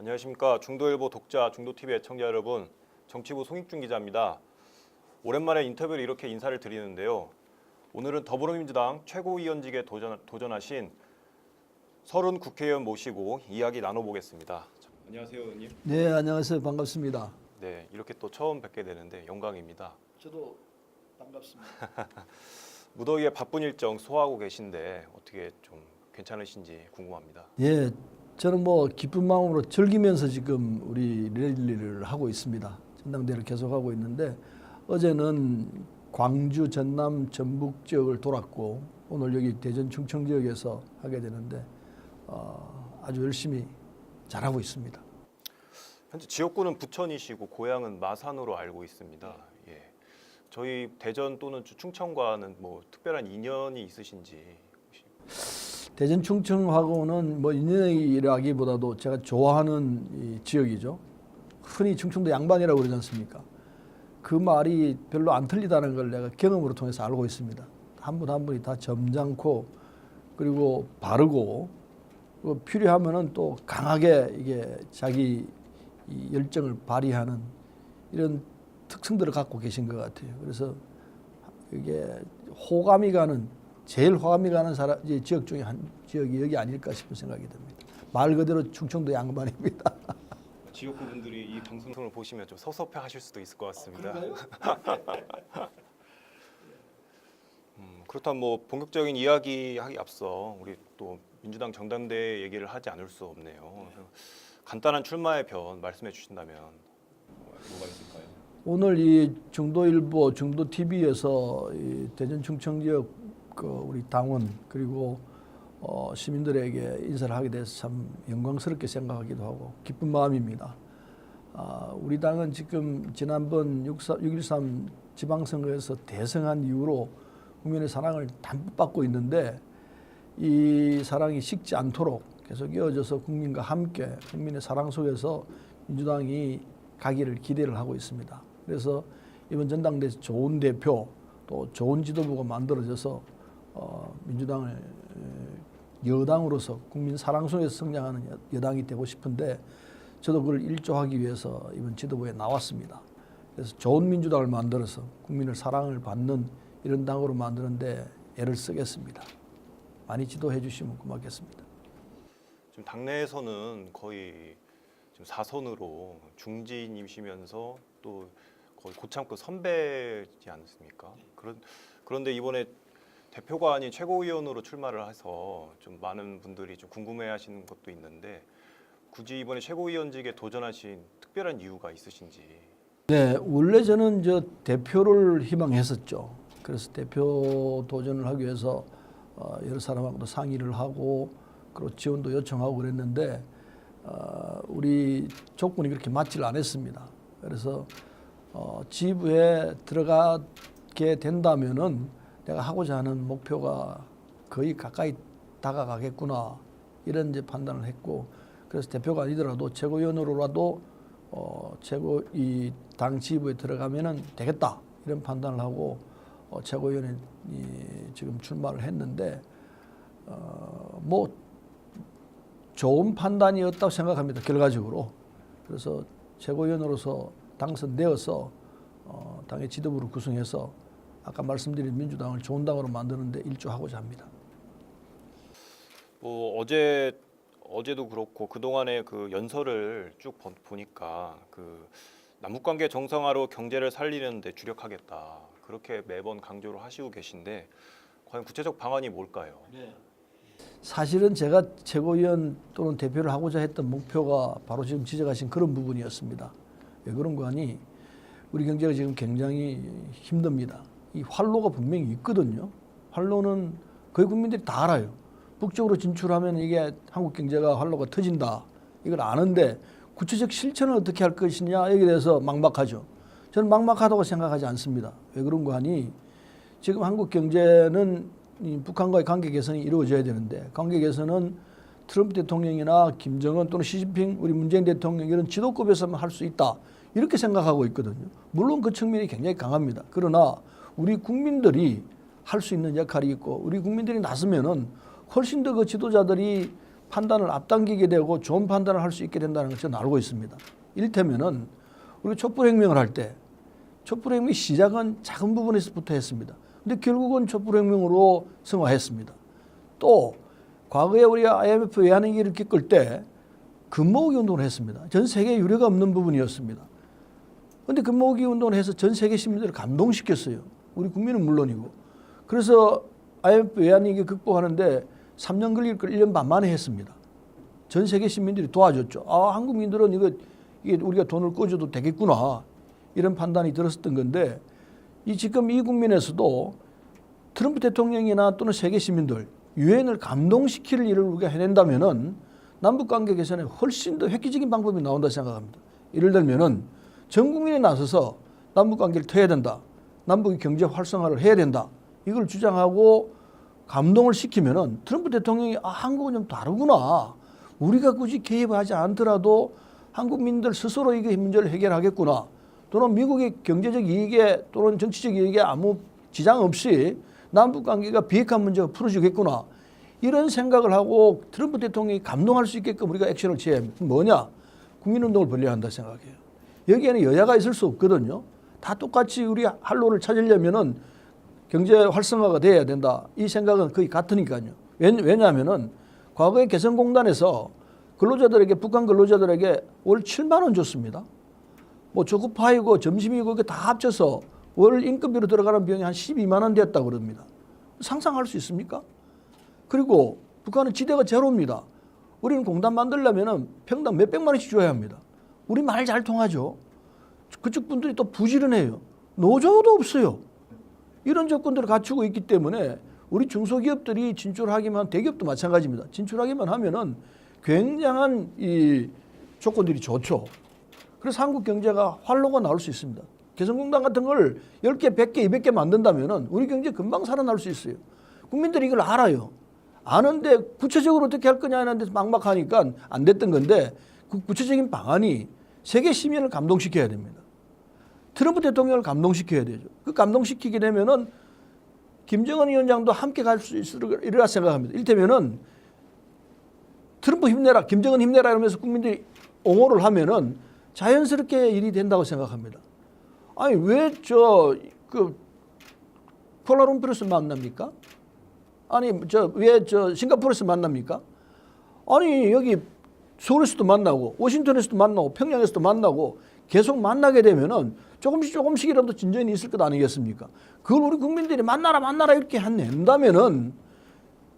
안녕하십니까. 중도일보 독자, 중도TV 애청자 여러분, 정치부 송익준 기자입니다. 오랜만에 인터뷰를 이렇게 인사를 드리는데요. 오늘은 더불어민주당 최고위원직에 도전하신 서른 국회의원 모시고 이야기 나눠보겠습니다. 안녕하세요, 의원님. 네, 안녕하세요. 반갑습니다. 네, 이렇게 또 처음 뵙게 되는데 영광입니다. 저도 반갑습니다. 무더위에 바쁜 일정 소화하고 계신데 어떻게 좀 괜찮으신지 궁금합니다. 예, 저는 기쁜 마음으로 즐기면서 지금 우리 랠리를 하고 있습니다. 전당대회를 계속하고 있는데 어제는 광주, 전남, 전북 지역을 돌았고 오늘 여기 대전, 충청 지역에서 하게 되는데 아주 열심히 잘하고 있습니다. 현재 지역구는 부천이시고 고향은 마산으로 알고 있습니다. 예. 저희 대전 또는 충청과는 특별한 인연이 있으신지. 대전, 충청하고는 인연이라기보다도 제가 좋아하는 이 지역이죠. 흔히 충청도 양반이라고 그러지 않습니까? 그 말이 별로 안 틀리다는 걸 내가 경험으로 통해서 알고 있습니다. 한 분 한 분이 다 점잖고 그리고 바르고 필요하면은 또 강하게 이게 자기 이 열정을 발휘하는 이런 특성들을 갖고 계신 것 같아요. 그래서 이게 제일 호감이 가는 지역 중에 한 지역이 여기 아닐까 싶은 생각이 듭니다. 말 그대로 충청도 양반입니다. 지역구 분들이 이 방송을 보시면 좀 섭섭해 하실 수도 있을 것 같습니다. 그렇다면 본격적인 이야기하기 앞서 우리 또 민주당 전당대회 얘기를 하지 않을 수 없네요. 간단한 출마의 변 말씀해 주신다면 뭐가 있을까요? 오늘 이 중도일보, 중도TV에서 이 대전 충청 지역 우리 당원 그리고 시민들에게 인사를 하게 돼서 참 영광스럽게 생각하기도 하고 기쁜 마음입니다. 우리 당은 지금 지난번 6.13 지방선거에서 대승한 이후로 국민의 사랑을 담뿍 받고 있는데 이 사랑이 식지 않도록 계속 이어져서 국민과 함께 국민의 사랑 속에서 민주당이 가기를 기대를 하고 있습니다. 그래서 이번 전당대회에서 좋은 대표 또 좋은 지도부가 만들어져서 민주당을 여당으로서 국민 사랑 속에서 성장하는 여당이 되고 싶은데 저도 그걸 일조하기 위해서 이번 지도부에 나왔습니다. 그래서 좋은 민주당을 만들어서 국민의 사랑을 받는 이런 당으로 만드는데 애를 쓰겠습니다. 많이 지도해 주시면 고맙겠습니다. 지금 당내에서는 거의 지금 4선으로 중진이시면서 또 거의 고참급 선배지 않습니까? 그런데 이번에 대표가 아닌 최고위원으로 출마를 해서 좀 많은 분들이 좀 궁금해하시는 것도 있는데 굳이 이번에 최고위원직에 도전하신 특별한 이유가 있으신지? 네, 원래 저는 대표를 희망했었죠. 그래서 대표 도전을 하기 위해서 여러 사람하고도 상의를 하고 그리고 지원도 요청하고 그랬는데 우리 조건이 그렇게 맞지를 않았습니다. 그래서 지부에 들어가게 된다면은 내가 하고자 하는 목표가 거의 가까이 다가가겠구나 이런 이제 판단을 했고 그래서 대표가 아니더라도 최고위원으로라도 이 당 지부에 들어가면은 되겠다 이런 판단을 하고 최고위원에 지금 출마를 했는데 좋은 판단이었다고 생각합니다. 결과적으로. 그래서 최고위원으로서 당선되어서 당의 지도부를 구성해서 아까 말씀드린 민주당을 좋은 당으로 만드는 데 일조하고자 합니다. 어제도 그렇고 그동안의 그 연설을 쭉 보니까 그 남북관계 정상화로 경제를 살리는 데 주력하겠다. 그렇게 매번 강조를 하시고 계신데 과연 구체적 방안이 뭘까요? 네. 사실은 제가 최고위원 또는 대표를 하고자 했던 목표가 바로 지금 지적하신 그런 부분이었습니다. 왜 그런 거 하니 우리 경제가 지금 굉장히 힘듭니다. 이 활로가 분명히 있거든요. 활로는 거의 국민들이 다 알아요. 북쪽으로 진출하면 이게 한국 경제가 활로가 터진다. 이걸 아는데 구체적 실천을 어떻게 할 것이냐 여기에 대해서 막막하죠. 저는 막막하다고 생각하지 않습니다. 왜 그런 거 하니 지금 한국 경제는 북한과의 관계 개선이 이루어져야 되는데 관계 개선은 트럼프 대통령이나 김정은 또는 시진핑 우리 문재인 대통령 이런 지도급에서만 할 수 있다. 이렇게 생각하고 있거든요. 물론 그 측면이 굉장히 강합니다. 그러나 우리 국민들이 할 수 있는 역할이 있고 우리 국민들이 나서면은 훨씬 더 그 지도자들이 판단을 앞당기게 되고 좋은 판단을 할 수 있게 된다는 걸 저는 알고 있습니다. 이를테면은 우리 촛불혁명을 할 때 촛불혁명 시작은 작은 부분에서부터 했습니다. 근데 결국은 촛불혁명으로 승화했습니다. 또 과거에 우리가 IMF 외환위기를 겪을 때 금모으기 운동을 했습니다. 전 세계에 유례가 없는 부분이었습니다. 그런데 금모으기 운동을 해서 전 세계 시민들을 감동시켰어요. 우리 국민은 물론이고. 그래서 IMF 외환위기 극복하는데 3년 걸릴 걸 1년 반 만에 했습니다. 전 세계 시민들이 도와줬죠. 아, 한국민들은 이게 우리가 돈을 꿔줘도 되겠구나. 이런 판단이 들었었던 건데 지금 이 국민에서도 트럼프 대통령이나 또는 세계 시민들 유엔을 감동시킬 일을 우리가 해낸다면은 남북관계 개선에 훨씬 더 획기적인 방법이 나온다 생각합니다. 예를 들면은 전 국민이 나서서 남북관계를 터야 된다. 남북의 경제 활성화를 해야 된다. 이걸 주장하고 감동을 시키면은 트럼프 대통령이 한국은 좀 다르구나. 우리가 굳이 개입하지 않더라도 한국민들 스스로 이게 문제를 해결하겠구나. 또는 미국의 경제적 이익에 또는 정치적 이익에 아무 지장 없이 남북관계가 비핵화 문제가 풀어지겠구나. 이런 생각을 하고 트럼프 대통령이 감동할 수 있게끔 우리가 액션을 취해야 합니다. 뭐냐? 국민운동을 벌려야 한다 생각해요. 여기에는 여야가 있을 수 없거든요. 다 똑같이 우리 할로를 찾으려면은 경제 활성화가 돼야 된다. 이 생각은 거의 같으니까요. 왜냐하면은 과거에 개성공단에서 근로자들에게 북한 근로자들에게 월 7만 원 줬습니다. 뭐 조급파이고 점심이고 이게 다 합쳐서 월 인건비로 들어가는 비용이 한 12만 원 됐다고 그럽니다. 상상할 수 있습니까? 그리고 북한은 지대가 제로입니다. 우리는 공단 만들려면 평당 몇백만 원씩 줘야 합니다. 우리 말 잘 통하죠. 그쪽 분들이 또 부지런해요. 노조도 없어요. 이런 조건들을 갖추고 있기 때문에 우리 중소기업들이 진출하기만, 대기업도 마찬가지입니다. 진출하기만 하면은 굉장한 이 조건들이 좋죠. 그래서 한국 경제가 활로가 나올 수 있습니다. 개성공단 같은 걸 10개, 100개, 200개 만든다면은 우리 경제 금방 살아날 수 있어요. 국민들이 이걸 알아요. 아는데 구체적으로 어떻게 할 거냐 하는데 막막하니까 안 됐던 건데 그 구체적인 방안이 세계 시민을 감동시켜야 됩니다. 트럼프 대통령을 감동시켜야 되죠. 그 감동시키게 되면은 김정은 위원장도 함께 갈 수 있으리라 생각합니다. 이를테면은 트럼프 힘내라, 김정은 힘내라 이러면서 국민들이 옹호를 하면은 자연스럽게 일이 된다고 생각합니다. 아니 왜 쿠알라룸푸르에서 만납니까? 아니 왜 싱가포르에서 만납니까? 아니 여기 서울에서도 만나고 워싱턴에서도 만나고 평양에서도 만나고 계속 만나게 되면은 조금씩이라도 진전이 있을 것 아니겠습니까? 그걸 우리 국민들이 만나라 이렇게 해낸다면은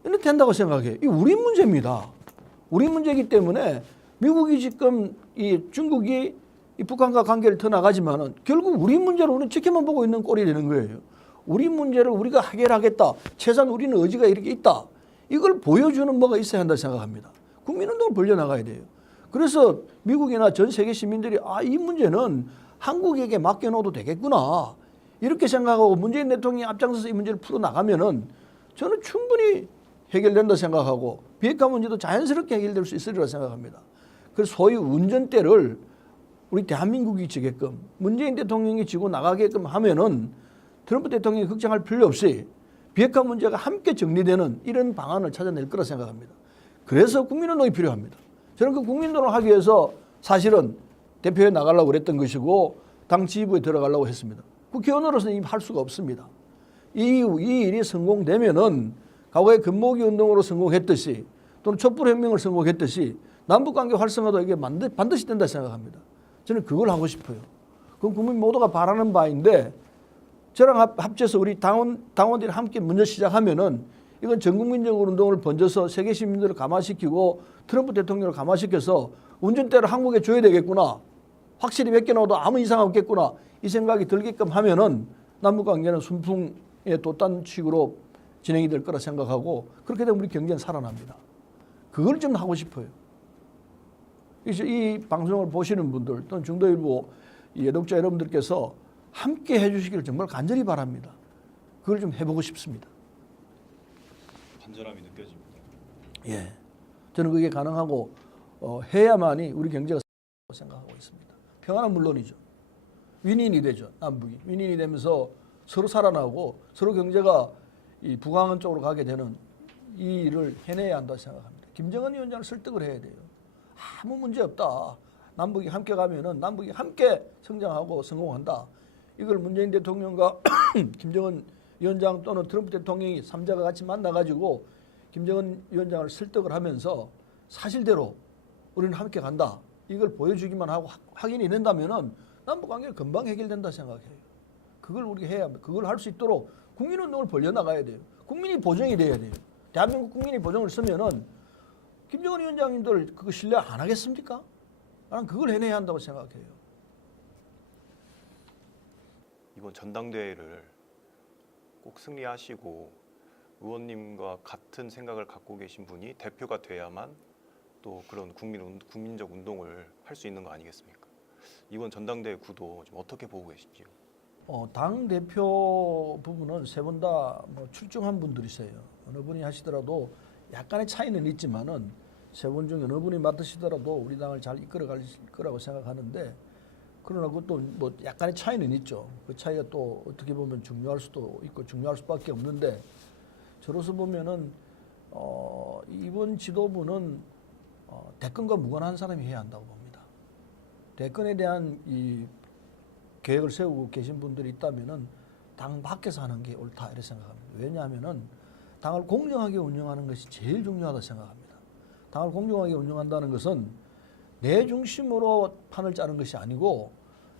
이렇게 된다고 생각해요. 이 우리 문제입니다. 우리 문제이기 때문에 미국이 지금 이 중국이 이 북한과 관계를 더 나가지만은 결국 우리 문제를 우리는 지켜만 보고 있는 꼴이 되는 거예요. 우리 문제를 우리가 해결하겠다. 최소한 우리는 의지가 이렇게 있다. 이걸 보여주는 뭐가 있어야 한다 생각합니다. 국민운동을 벌려나가야 돼요. 그래서 미국이나 전 세계 시민들이 이 문제는 한국에게 맡겨놓아도 되겠구나. 이렇게 생각하고 문재인 대통령이 앞장서서 이 문제를 풀어나가면은 저는 충분히 해결된다 생각하고 비핵화 문제도 자연스럽게 해결될 수 있으리라 생각합니다. 그래서 소위 운전대를 우리 대한민국이 지게끔 문재인 대통령이 지고 나가게끔 하면은 트럼프 대통령이 걱정할 필요 없이 비핵화 문제가 함께 정리되는 이런 방안을 찾아낼 거라 생각합니다. 그래서 국민운동이 필요합니다. 저는 그 국민운동을 하기 위해서 사실은 대표에 나가려고 그랬던 것이고 당 지휘부에 들어가려고 했습니다. 국회의원으로서는 이미 할 수가 없습니다. 이 일이 성공되면은 과거에 금모으기 운동으로 성공했듯이 또는 촛불혁명을 성공했듯이 남북관계 활성화도 이게 반드시 된다 생각합니다. 저는 그걸 하고 싶어요. 그건 국민 모두가 바라는 바인데 저랑 합쳐서 우리 당원들이 함께 먼저 시작하면은 이건 전국민적 운동을 번져서 세계 시민들을 감화시키고 트럼프 대통령을 감화시켜서 운전대를 한국에 줘야 되겠구나. 확실히 맡겨놓아도 아무 이상 없겠구나. 이 생각이 들게끔 하면은 남북관계는 순풍에 돋단 식으로 진행이 될 거라 생각하고 그렇게 되면 우리 경제는 살아납니다. 그걸 좀 하고 싶어요. 이 방송을 보시는 분들 또는 중도 일부 예독자 여러분들께서 함께 해주시기를 정말 간절히 바랍니다. 그걸 좀 해보고 싶습니다. 간절함이 느껴집니다. 예, 저는 그게 가능하고 해야만이 우리 경제가 생각하고 있습니다. 평화는 물론이죠. 윈윈이 되죠. 남북이 윈윈이 되면서 서로 살아나고 서로 경제가 이 부강한 쪽으로 가게 되는 이 일을 해내야 한다 생각합니다. 김정은 위원장을 설득을 해야 돼요. 아무 문제 없다. 남북이 함께 가면은 남북이 함께 성장하고 성공한다. 이걸 문재인 대통령과 김정은 위원장 또는 트럼프 대통령이 3자가 같이 만나가지고 김정은 위원장을 설득을 하면서 사실대로 우리는 함께 간다. 이걸 보여주기만 하고 확인이 된다면은 남북관계가 금방 해결된다 생각해요. 그걸 우리가 해야 합니다. 그걸 할 수 있도록 국민운동을 벌려나가야 돼요. 국민이 보정이 돼야 돼요. 대한민국 국민이 보정을 쓰면은 김정은 위원장님들 그거 신뢰 안 하겠습니까? 나는 그걸 해내야 한다고 생각해요. 이번 전당대회를 꼭 승리하시고 의원님과 같은 생각을 갖고 계신 분이 대표가 돼야만 또 그런 국민적 운동을 할 수 있는 거 아니겠습니까? 이번 전당대회 구도 좀 어떻게 보고 계신지요? 당 대표 부분은 세 분 다 뭐 출중한 분들이세요. 어느 분이 하시더라도 약간의 차이는 있지만은 세 분 중 어느 분이 맡으시더라도 우리 당을 잘 이끌어갈 거라고 생각하는데 그러나 그것도 뭐 약간의 차이는 있죠. 그 차이가 또 어떻게 보면 중요할 수도 있고 중요할 수밖에 없는데 저로서 보면은 이번 지도부는 대권과 무관한 사람이 해야 한다고 봅니다. 대권에 대한 이 계획을 세우고 계신 분들이 있다면은 당 밖에서 하는 게 옳다 이렇게 생각합니다. 왜냐하면은 당을 공정하게 운영하는 것이 제일 중요하다 생각합니다. 당을 공정하게 운영한다는 것은 내 중심으로 판을 짜는 것이 아니고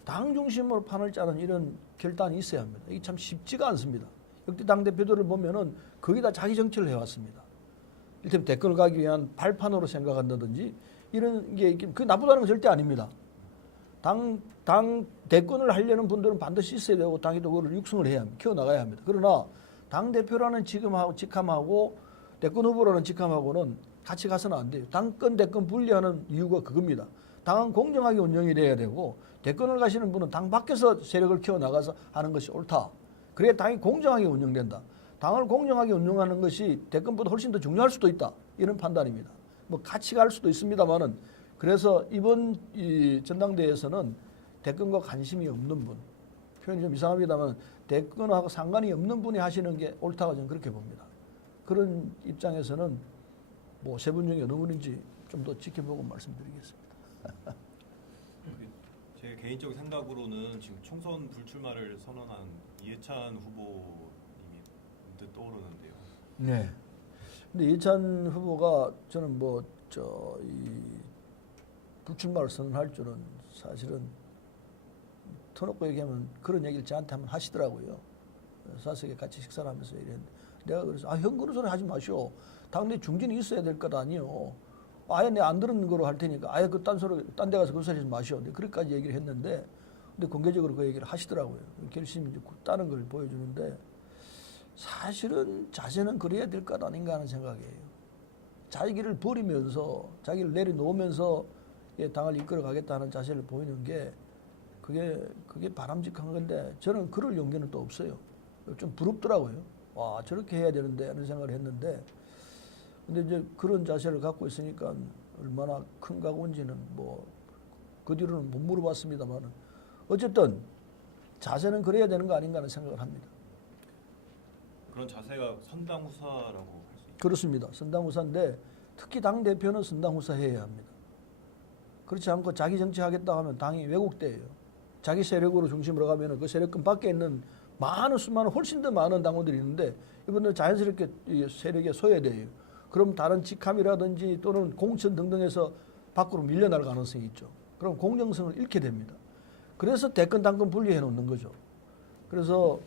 당 중심으로 판을 짜는 이런 결단이 있어야 합니다. 이게 참 쉽지가 않습니다. 역대 당 대표들을 보면은 거의 다 자기 정치를 해왔습니다. 이를테면 대권을 가기 위한 발판으로 생각한다든지 이런 게 그 나쁘다는 건 절대 아닙니다. 당 대권을 하려는 분들은 반드시 있어야 되고 당이 또 그걸 육성을 해야 합니다. 키워나가야 합니다. 그러나 당 대표라는 직함하고 대권 후보라는 직함하고는 같이 가서는 안 돼요. 당권 대권 분리하는 이유가 그겁니다. 당은 공정하게 운영이 돼야 되고 대권을 가시는 분은 당 밖에서 세력을 키워나가서 하는 것이 옳다. 그래야 당이 공정하게 운영된다. 당을 공정하게 운영하는 것이 대권보다 훨씬 더 중요할 수도 있다. 이런 판단입니다. 뭐 같이 갈 수도 있습니다만은 그래서 이번 이 전당대회에서는 대권과 관심이 없는 분, 표현이 좀 이상합니다만 대권하고 상관이 없는 분이 하시는 게 옳다고 저는 그렇게 봅니다. 그런 입장에서는 뭐 세 분 중에 어느 분인지 좀 더 지켜보고 말씀드리겠습니다. 제 개인적 생각으로는 지금 총선 불출마를 선언한 이해찬 후보님이 문득 떠오르는데요. 네. 근데 이해찬 후보가 저는 이 불출마를 선언할 줄은 사실은 터놓고 얘기하면 그런 얘기를 저한테 한번 하시더라고요. 사석에 같이 식사를 하면서 이랬는데 내가 그래서 형 그런 소리 하지 마시오. 당내 중진이 있어야 될 것 아니요. 아예 내 안 들은 거로 할 테니까 아예 그 딴 데 가서 그 소리 하지 마시오. 그렇게까지 얘기를 했는데 근데 공개적으로 그 얘기를 하시더라고요. 결심이 이제 굳다는 걸 보여주는데 사실은 자세는 그래야 될 것 아닌가 하는 생각이에요. 자기를 버리면서 자기를 내려놓으면서 당을 이끌어 가겠다는 자세를 보이는 게 그게 바람직한 건데 저는 그럴 용기는 또 없어요. 좀 부럽더라고요. 와 저렇게 해야 되는데 하는 생각을 했는데 근데 이제 그런 자세를 갖고 있으니까 얼마나 큰 각오인지는 뭐 그 뒤로는 못 물어봤습니다만 어쨌든 자세는 그래야 되는 거 아닌가 하는 생각을 합니다. 그런 자세가 선당후사라고 할 수 있죠. 그렇습니다. 선당후사인데 특히 당 대표는 선당후사 해야 합니다. 그렇지 않고 자기 정치하겠다 하면 당이 왜곡돼요. 자기 세력으로 중심으로 가면 그 세력권 밖에 있는 수많은 훨씬 더 많은 당원들이 있는데 이분들 자연스럽게 이 세력에 소외돼요. 그럼 다른 직함이라든지 또는 공천 등등에서 밖으로 밀려날 가능성이 있죠. 그럼 공정성을 잃게 됩니다. 그래서 대권 당권 분리해 놓는 거죠. 그래서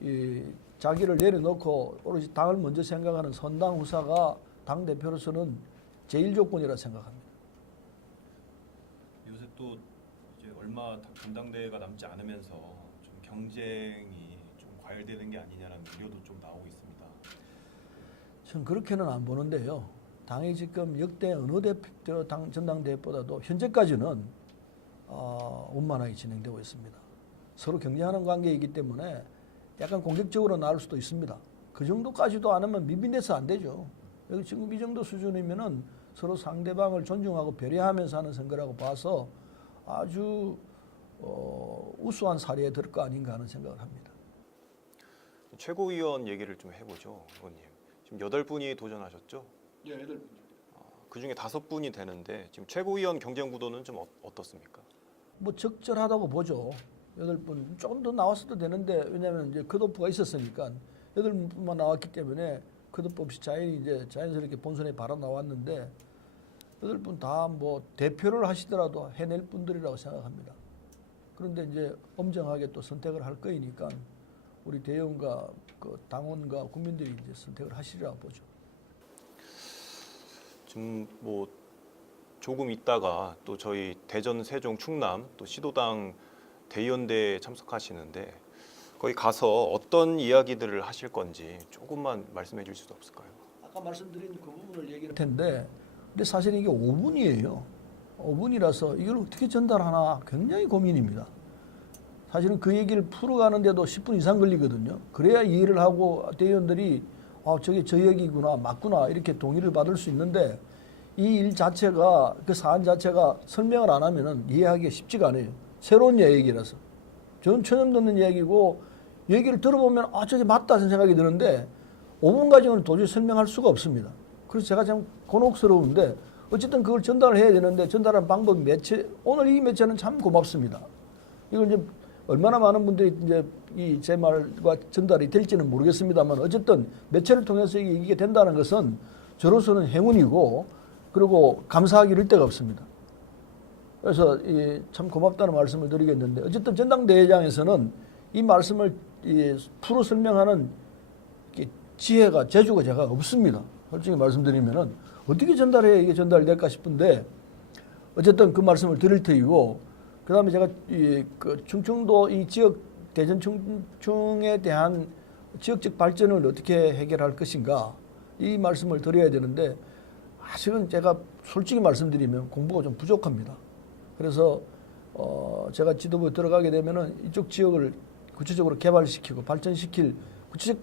이 자기를 내려놓고 오로지 당을 먼저 생각하는 선당 후사가 당 대표로서는 제일 조건이라 생각합니다. 요새 또 이제 얼마 전당대회가 남지 않으면서 좀 경쟁이 좀 과열되는 게 아니냐라는 우려도 좀 나오고 있습니다. 저는 그렇게는 안 보는데요. 당이 지금 역대 어느 전당대회보다도 현재까지는 원만하게 진행되고 있습니다. 서로 경쟁하는 관계이기 때문에 약간 공격적으로 나올 수도 있습니다. 그 정도까지도 안 하면 미빈돼서 안 되죠. 여기 지금 이 정도 수준이면은 서로 상대방을 존중하고 배려하면서 하는 선거라고 봐서 아주 우수한 사례에 들 거 아닌가 하는 생각을 합니다. 최고위원 얘기를 좀 해보죠, 의원님. 지금 8분이 도전하셨죠? 예, 8분. 그중에 5분이 되는데 지금 최고위원 경쟁 구도는 좀 어떻습니까? 뭐 적절하다고 보죠. 8분 조금 더 나왔어도 되는데 왜냐하면 이제 컷오프가 있었으니까 8분만 나왔기 때문에 컷오프 없이 자연스럽게 본선에 바로 나왔는데 8분 다 뭐 대표를 하시더라도 해낼 분들이라고 생각합니다. 그런데 이제 엄정하게 또 선택을 할 거이니까 우리 대의원과 그 당원과 국민들이 이제 선택을 하시리라고 보죠. 지금 뭐 조금 있다가 또 저희 대전, 세종, 충남 또 시도당 대의원대에 참석하시는데 거기 가서 어떤 이야기들을 하실 건지 조금만 말씀해 주실 수 없을까요? 아까 말씀드린 그 부분을 얘기할 텐데 근데 사실 이게 5분이에요. 5분이라서 이걸 어떻게 전달하나 굉장히 고민입니다. 사실은 그 얘기를 풀어가는데도 10분 이상 걸리거든요. 그래야 이해를 하고 대의원들이 저게 저 얘기구나 맞구나 이렇게 동의를 받을 수 있는데 이 일 자체가 그 사안 자체가 설명을 안 하면은 이해하기가 쉽지가 않아요. 새로운 얘기라서 저는 처음 듣는 얘기고 얘기를 들어보면 저게 맞다 생각이 드는데 5분 가지고는 도저히 설명할 수가 없습니다. 그래서 제가 참 곤혹스러운데 어쨌든 그걸 전달을 해야 되는데 전달하는 방법 매체 오늘 이 매체는 참 고맙습니다. 이걸 이제 얼마나 많은 분들이 이제 이 제 말과 전달이 될지는 모르겠습니다만 어쨌든 매체를 통해서 이게 된다는 것은 저로서는 행운이고 그리고 감사하기 이를 데가 없습니다. 그래서 참 고맙다는 말씀을 드리겠는데 어쨌든 전당대회장에서는 이 말씀을 풀어 설명하는 지혜가 재주가 제가 없습니다. 솔직히 말씀드리면은 어떻게 전달해야 이게 전달될까 싶은데 어쨌든 그 말씀을 드릴 테이고 그다음에 제가 그 충청도 이 지역 대전 충청에 대한 지역적 발전을 어떻게 해결할 것인가 이 말씀을 드려야 되는데 아직은 제가 솔직히 말씀드리면 공부가 좀 부족합니다. 그래서 제가 지도부에 들어가게 되면은 이쪽 지역을 구체적으로 개발시키고 발전시킬 구체적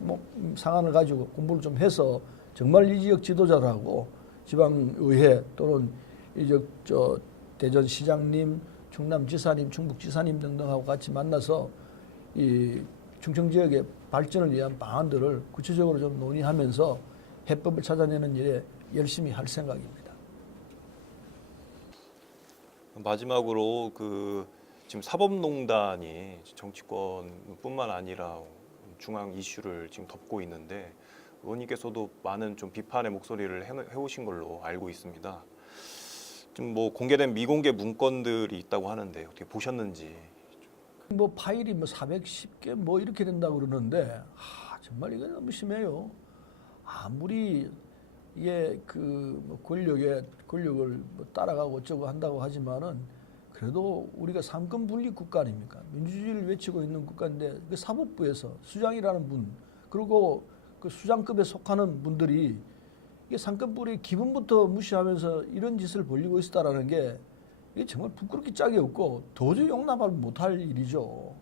상황을 가지고 공부를 좀 해서 정말 이 지역 지도자들하고 지방의회 또는 저 대전시장님, 충남지사님, 충북지사님 등등하고 같이 만나서 이 충청 지역의 발전을 위한 방안들을 구체적으로 좀 논의하면서 해법을 찾아내는 일에 열심히 할 생각입니다. 마지막으로 지금 사법농단이 정치권뿐만 아니라 중앙 이슈를 지금 덮고 있는데 의원님께서도 많은 좀 비판의 목소리를 해오신 걸로 알고 있습니다. 지금 뭐 공개된 미공개 문건들이 있다고 하는데 어떻게 보셨는지? 파일이 410개 이렇게 된다고 그러는데 정말 이거 너무 심해요. 아무리 이게 권력을 따라가고 어쩌고 한다고 하지만은 그래도 우리가 삼권 분립 국가 아닙니까? 민주주의를 외치고 있는 국가인데 그 사법부에서 수장이라는 분 그리고 그 수장급에 속하는 분들이 이게 삼권 분립 기본부터 무시하면서 이런 짓을 벌이고 있다라는 게 이게 정말 부끄럽기 짝이 없고 도저히 용납을 못할 일이죠.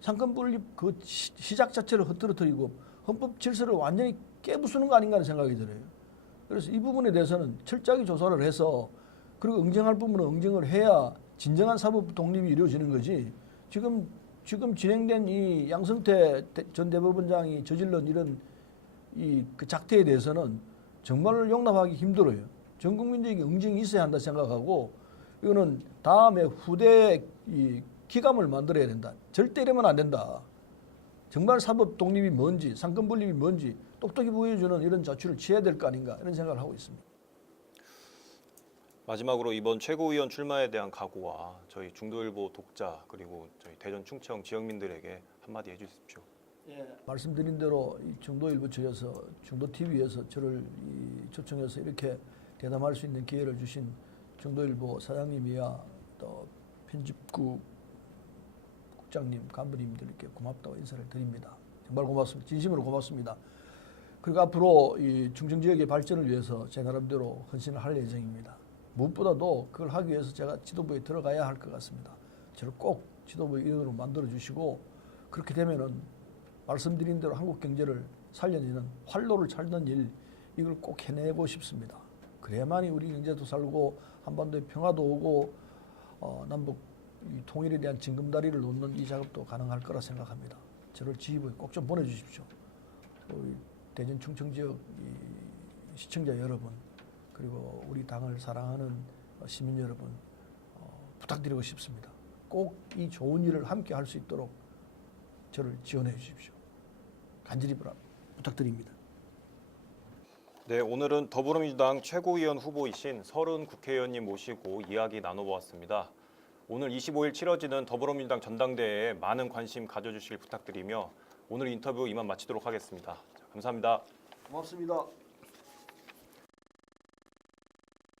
삼권 분립 그 시작 자체를 흐트러뜨리고 헌법 질서를 완전히 깨부수는 거 아닌가 하는 생각이 들어요. 그래서 이 부분에 대해서는 철저하게 조사를 해서 그리고 응징할 부분은 응징을 해야 진정한 사법 독립이 이루어지는 거지. 지금 진행된 이 양승태 전 대법원장이 저질른 이런 그 작태에 대해서는 정말 용납하기 힘들어요. 전 국민적인 응징이 있어야 한다 생각하고 이거는 다음에 후대 이 기감을 만들어야 된다. 절대 이러면 안 된다. 정말 사법 독립이 뭔지, 상권 분립이 뭔지 똑똑히 보여주는 이런 조치를 취해야 될 거 아닌가 이런 생각을 하고 있습니다. 마지막으로 이번 최고위원 출마에 대한 각오와 저희 중도일보 독자 그리고 저희 대전 충청 지역민들에게 한마디 해주십시오. 말씀드린 대로 이 중도일보 측에서 중도TV에서 저를 초청해서 이렇게 대담할 수 있는 기회를 주신 중도일보 사장님이야 또 편집국 국장님, 간부님들께 고맙다고 인사를 드립니다. 정말 고맙습니다. 진심으로 고맙습니다. 그리고 앞으로 이 충청 지역의 발전을 위해서 제 나름대로 헌신을 할 예정입니다. 무엇보다도 그걸 하기 위해서 제가 지도부에 들어가야 할 것 같습니다. 저를 꼭 지도부의 일원으로 만들어 주시고 그렇게 되면은 말씀드린 대로 한국 경제를 살려내는 활로를 찾는 일 이걸 꼭 해내고 싶습니다. 그래야만이 우리 경제도 살고 한반도의 평화도 오고 남북 통일에 대한 징검다리를 놓는 이 작업도 가능할 거라 생각합니다. 저를 지휘부에 꼭 좀 보내주십시오. 우리 대전 충청 지역 시청자 여러분 그리고 우리 당을 사랑하는 시민 여러분 부탁드리고 싶습니다. 꼭 이 좋은 일을 함께 할 수 있도록 저를 지원해 주십시오. 간절히 부탁드립니다. 네, 오늘은 더불어민주당 최고위원 후보이신 서른 국회의원님 모시고 이야기 나눠보았습니다. 오늘 25일 치러지는 더불어민주당 전당대회에 많은 관심 가져주시길 부탁드리며 오늘 인터뷰 이만 마치도록 하겠습니다. 자, 감사합니다. 고맙습니다.